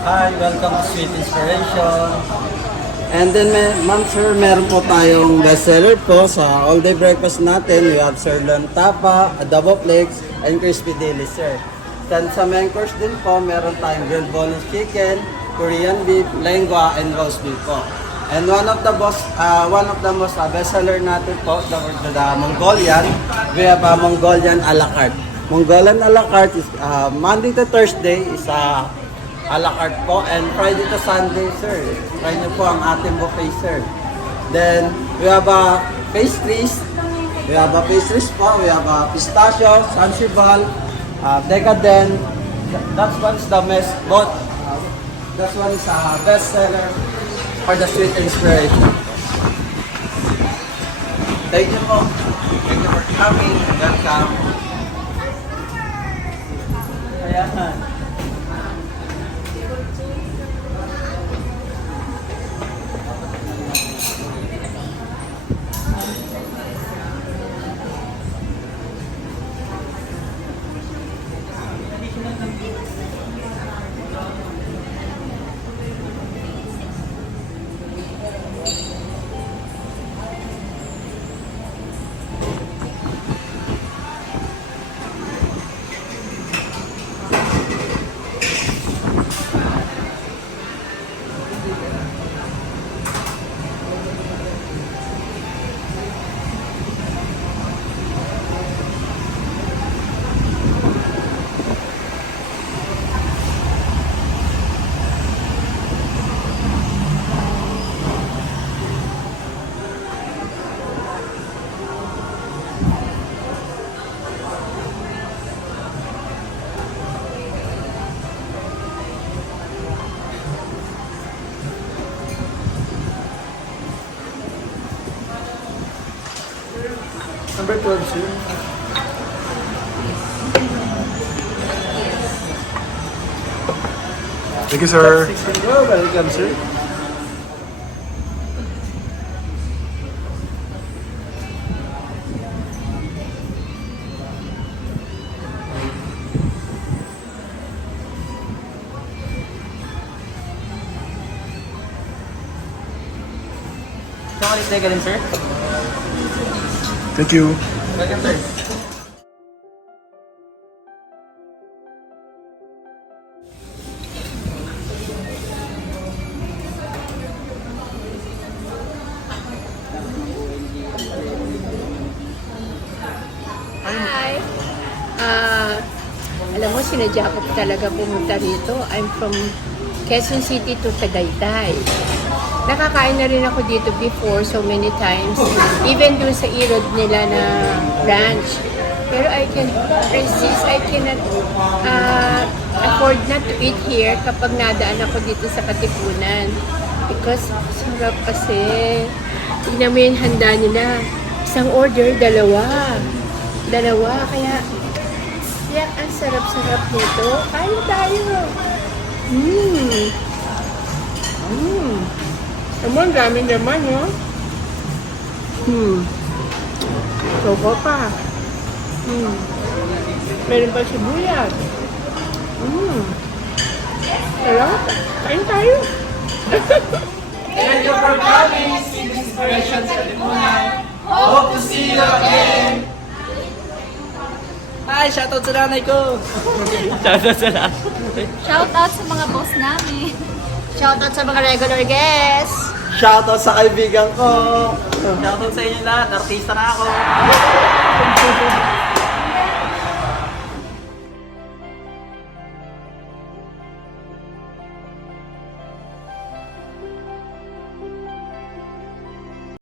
Hi, welcome to Sweet Inspiration. And then, ma'am sir, meron po tayong bestseller po sa all-day breakfast natin. We have sirloin tapa, adobo flakes, and crispy deli, sir. Then sa main course din po, meron tayong grilled boneless chicken, Korean beef, lengua, and roast beef po. And one of the most bestseller natin po, the Mongolian, we have a Mongolian a la carte. Mongolian a la carte is Monday to Thursday is a la carte po, and Friday to Sunday, sir. Try nyo po ang ating buffet, sir. Then, we have a pastries. We have a pastries po. We have a pistachio, sansibal, decadent. That one's the best, but that one is a best seller for the Sweet Inspiration. Thank you po. Thank you for coming. Welcome. Ayan. Number 12, sir. Thank you, sir. Oh, welcome, sir. Chocolate decadent, sir. Thank you. Welcome, sir. Hi! Alam mo, sinadya ko talaga pumunta rito. I'm from Quezon City to Tagaytay. Nakakain na rin ako dito before so many times. Even dun sa irod nila na branch. Pero I can resist, I cannot afford not to eat here kapag nadaan ako dito sa Katipunan. Because sarap kasi. Tignan mo yung handa nila. Isang order, dalawa. Kaya ang sarap-sarap nito. Kain tayo. Ang daming naman, no? Sobo pa. Meron pa sibuyas. Sarap. Kain tayo. Thank you for coming, Sweet Inspiration sa Lipunan. Hope to see you again. Hi, shoutout sa nanay ko. Shoutout sa nanay. Shoutout sa mga boss namin. Shoutout sa mga regular guests. Shoutout sa kaibigan ko. Shoutout sa inyo lahat. Artista na ako.